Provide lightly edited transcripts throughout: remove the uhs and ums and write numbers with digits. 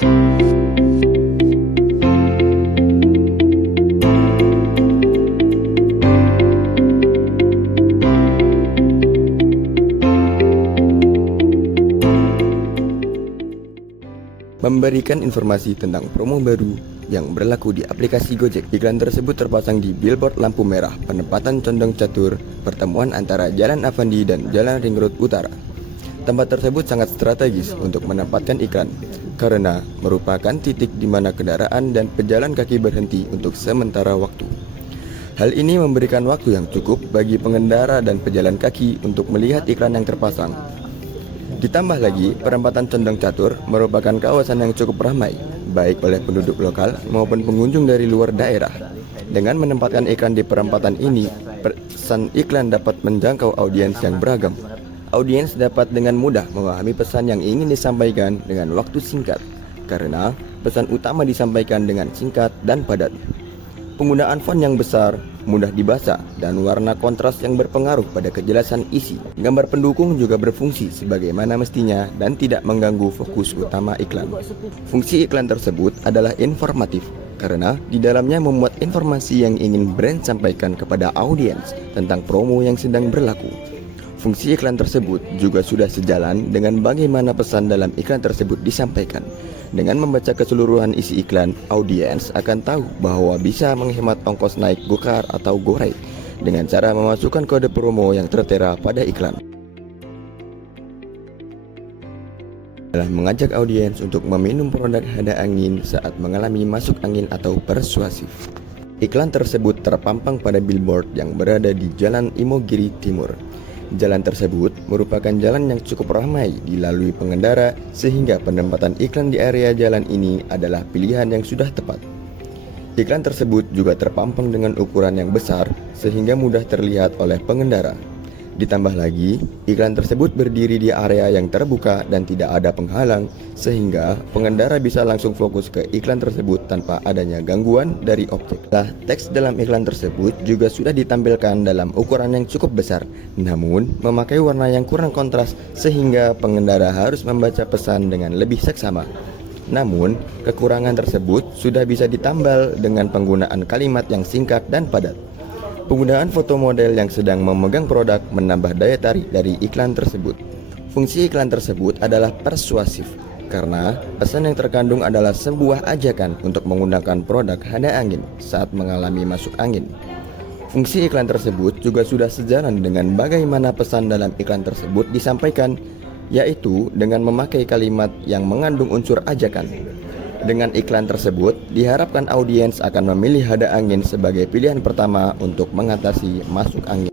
Memberikan informasi tentang promo baru yang berlaku di aplikasi Gojek. Iklan tersebut terpasang di billboard lampu merah penempatan Condong Catur, pertemuan antara Jalan Avandi dan Jalan Ring Road Utara. Tempat tersebut sangat strategis untuk menempatkan iklan karena merupakan titik di mana kendaraan dan pejalan kaki berhenti untuk sementara waktu. Hal ini memberikan waktu yang cukup bagi pengendara dan pejalan kaki untuk melihat iklan yang terpasang. Ditambah lagi, perempatan Condong Catur merupakan kawasan yang cukup ramai, baik oleh penduduk lokal maupun pengunjung dari luar daerah. Dengan menempatkan iklan di perempatan ini, pesan iklan dapat menjangkau audiens yang beragam. Audiens dapat dengan mudah memahami pesan yang ingin disampaikan dengan waktu singkat, karena pesan utama disampaikan dengan singkat dan padat. Penggunaan font yang besar, mudah dibaca, dan warna kontras yang berpengaruh pada kejelasan isi. Gambar pendukung juga berfungsi sebagaimana mestinya dan tidak mengganggu fokus utama iklan. Fungsi iklan tersebut adalah informatif karena di dalamnya memuat informasi yang ingin brand sampaikan kepada audiens tentang promo yang sedang berlaku. Fungsi iklan tersebut juga sudah sejalan dengan bagaimana pesan dalam iklan tersebut disampaikan. Dengan membaca keseluruhan isi iklan, audiens akan tahu bahwa bisa menghemat ongkos naik gokar atau goride dengan cara memasukkan kode promo yang tertera pada iklan. Adalah mengajak audiens untuk meminum produk hada angin saat mengalami masuk angin atau persuasif. Iklan tersebut terpampang pada billboard yang berada di Jalan Imogiri Timur. Jalan tersebut merupakan jalan yang cukup ramai dilalui pengendara sehingga penempatan iklan di area jalan ini adalah pilihan yang sudah tepat. Iklan tersebut juga terpampang dengan ukuran yang besar sehingga mudah terlihat oleh pengendara. Ditambah lagi, iklan tersebut berdiri di area yang terbuka dan tidak ada penghalang sehingga pengendara bisa langsung fokus ke iklan tersebut tanpa adanya gangguan dari objek. Teks dalam iklan tersebut juga sudah ditampilkan dalam ukuran yang cukup besar, namun memakai warna yang kurang kontras sehingga pengendara harus membaca pesan dengan lebih seksama. Namun, kekurangan tersebut sudah bisa ditambal dengan penggunaan kalimat yang singkat dan padat. Penggunaan foto model yang sedang memegang produk menambah daya tarik dari iklan tersebut. Fungsi iklan tersebut adalah persuasif karena pesan yang terkandung adalah sebuah ajakan untuk menggunakan produk hada angin saat mengalami masuk angin. Fungsi iklan tersebut juga sudah sejalan dengan bagaimana pesan dalam iklan tersebut disampaikan, yaitu dengan memakai kalimat yang mengandung unsur ajakan. Dengan iklan tersebut, diharapkan audiens akan memilih hada angin sebagai pilihan pertama untuk mengatasi masuk angin.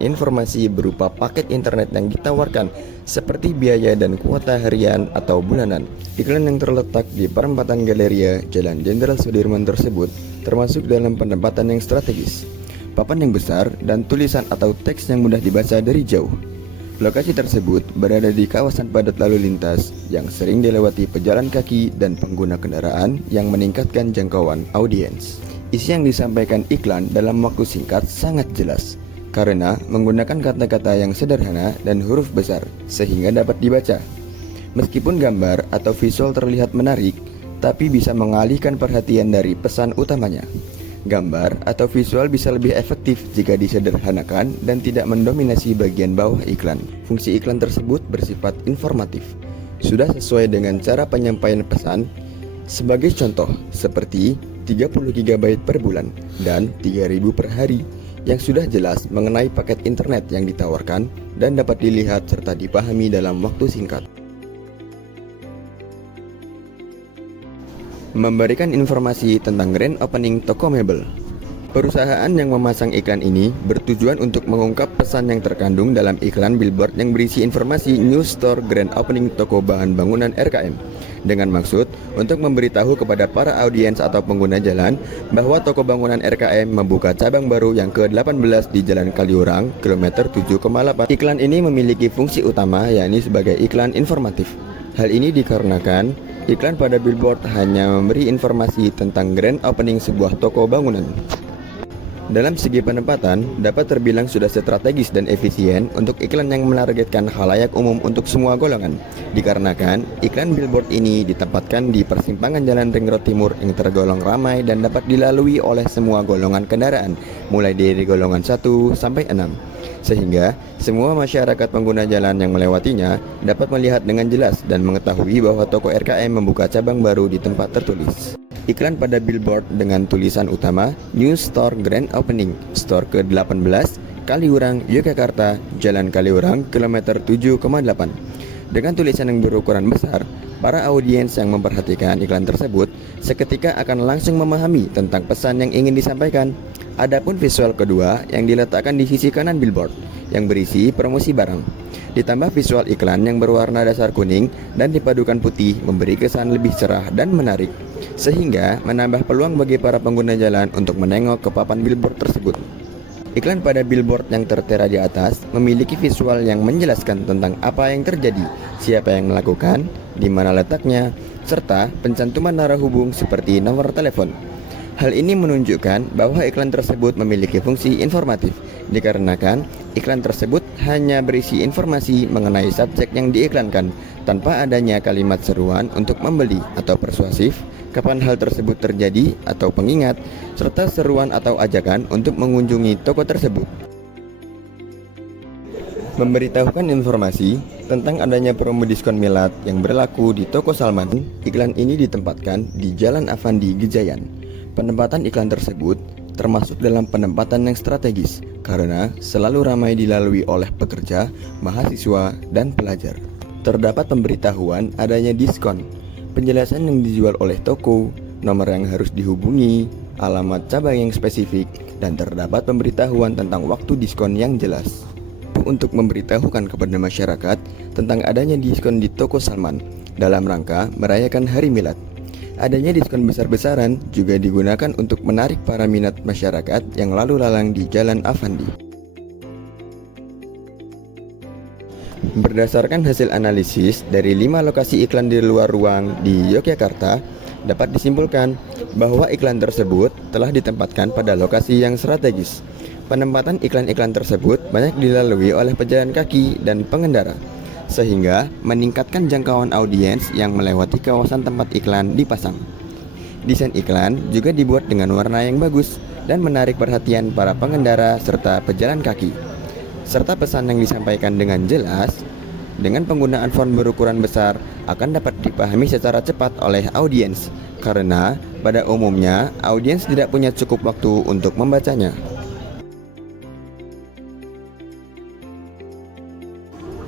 Informasi berupa paket internet yang ditawarkan seperti biaya dan kuota harian atau bulanan. Iklan yang terletak di perempatan Galeria Jalan Jenderal Sudirman tersebut termasuk dalam penempatan yang strategis. Papan yang besar dan tulisan atau teks yang mudah dibaca dari jauh. Lokasi tersebut berada di kawasan padat lalu lintas yang sering dilewati pejalan kaki dan pengguna kendaraan yang meningkatkan jangkauan audiens. Isi yang disampaikan iklan dalam waktu singkat sangat jelas karena menggunakan kata-kata yang sederhana dan huruf besar sehingga dapat dibaca. Meskipun gambar atau visual terlihat menarik, tapi bisa mengalihkan perhatian dari pesan utamanya. Gambar atau visual bisa lebih efektif jika disederhanakan dan tidak mendominasi bagian bawah iklan. Fungsi iklan tersebut bersifat informatif, sudah sesuai dengan cara penyampaian pesan. Sebagai contoh, seperti 30 GB per bulan dan 3.000 per hari, yang sudah jelas mengenai paket internet yang ditawarkan dan dapat dilihat serta dipahami dalam waktu singkat. Memberikan informasi tentang grand opening toko mebel. Perusahaan yang memasang iklan ini bertujuan untuk mengungkap pesan yang terkandung dalam iklan billboard yang berisi informasi new store grand opening toko bahan bangunan RKM dengan maksud untuk memberitahu kepada para audiens atau pengguna jalan bahwa toko bangunan RKM membuka cabang baru yang ke-18 di Jalan Kaliurang, kilometer 7,8. Iklan ini memiliki fungsi utama yakni sebagai iklan informatif. Hal ini dikarenakan iklan pada billboard hanya memberi informasi tentang grand opening sebuah toko bangunan. Dalam segi penempatan, dapat terbilang sudah strategis dan efisien untuk iklan yang menargetkan khalayak umum untuk semua golongan. Dikarenakan, iklan billboard ini ditempatkan di persimpangan Jalan Ring Road Timur yang tergolong ramai dan dapat dilalui oleh semua golongan kendaraan, mulai dari golongan 1 sampai 6. Sehingga, semua masyarakat pengguna jalan yang melewatinya dapat melihat dengan jelas dan mengetahui bahwa toko RKM membuka cabang baru di tempat tertulis. Iklan pada billboard dengan tulisan utama New Store Grand Opening, Store ke-18, Kaliurang, Yogyakarta, Jalan Kaliurang, kilometer 7,8. Dengan tulisan yang berukuran besar, para audiens yang memperhatikan iklan tersebut seketika akan langsung memahami tentang pesan yang ingin disampaikan. Adapun visual kedua yang diletakkan di sisi kanan billboard yang berisi promosi barang. Ditambah visual iklan yang berwarna dasar kuning dan dipadukan putih memberi kesan lebih cerah dan menarik, sehingga menambah peluang bagi para pengguna jalan untuk menengok ke papan billboard tersebut. Iklan pada billboard yang tertera di atas memiliki visual yang menjelaskan tentang apa yang terjadi, siapa yang melakukan, di mana letaknya, serta pencantuman arah hubung seperti nomor telepon. Hal ini menunjukkan bahwa iklan tersebut memiliki fungsi informatif, dikarenakan iklan tersebut hanya berisi informasi mengenai subjek yang diiklankan, tanpa adanya kalimat seruan untuk membeli atau persuasif, kapan hal tersebut terjadi atau pengingat, serta seruan atau ajakan untuk mengunjungi toko tersebut. Memberitahukan informasi tentang adanya promo diskon milad yang berlaku di toko Salman. Iklan ini ditempatkan di Jalan Avandi Gejayan. Penempatan iklan tersebut termasuk dalam penempatan yang strategis karena selalu ramai dilalui oleh pekerja, mahasiswa, dan pelajar. Terdapat pemberitahuan adanya diskon, penjelasan yang dijual oleh toko, nomor yang harus dihubungi, alamat cabang yang spesifik, dan terdapat pemberitahuan tentang waktu diskon yang jelas. Untuk memberitahukan kepada masyarakat tentang adanya diskon di toko Salman dalam rangka merayakan Hari Milad. Adanya diskon besar-besaran juga digunakan untuk menarik para minat masyarakat yang lalu lalang di Jalan Avandi. Berdasarkan hasil analisis dari 5 lokasi iklan di luar ruang di Yogyakarta, dapat disimpulkan bahwa iklan tersebut telah ditempatkan pada lokasi yang strategis. Penempatan iklan-iklan tersebut banyak dilalui oleh pejalan kaki dan pengendara, sehingga meningkatkan jangkauan audiens yang melewati kawasan tempat iklan dipasang. Desain iklan juga dibuat dengan warna yang bagus dan menarik perhatian para pengendara serta pejalan kaki, serta pesan yang disampaikan dengan jelas. Dengan penggunaan font berukuran besar akan dapat dipahami secara cepat oleh audiens, karena pada umumnya audiens tidak punya cukup waktu untuk membacanya.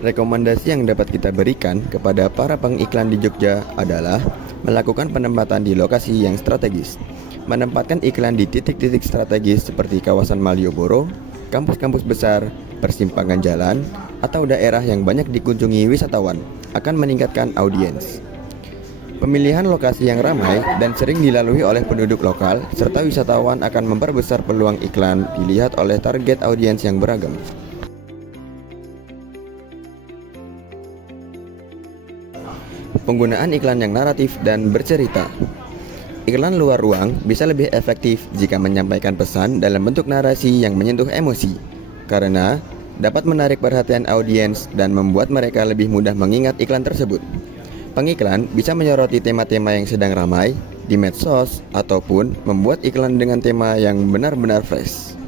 Rekomendasi yang dapat kita berikan kepada para pengiklan di Jogja adalah melakukan penempatan di lokasi yang strategis, menempatkan iklan di titik-titik strategis seperti kawasan Malioboro, kampus-kampus besar, persimpangan jalan, atau daerah yang banyak dikunjungi wisatawan akan meningkatkan audiens. Pemilihan lokasi yang ramai dan sering dilalui oleh penduduk lokal serta wisatawan akan memperbesar peluang iklan dilihat oleh target audiens yang beragam. Penggunaan iklan yang naratif dan bercerita. Iklan luar ruang bisa lebih efektif jika menyampaikan pesan dalam bentuk narasi yang menyentuh emosi, karena dapat menarik perhatian audiens dan membuat mereka lebih mudah mengingat iklan tersebut. Pengiklan bisa menyoroti tema-tema yang sedang ramai di medsos ataupun membuat iklan dengan tema yang benar-benar fresh.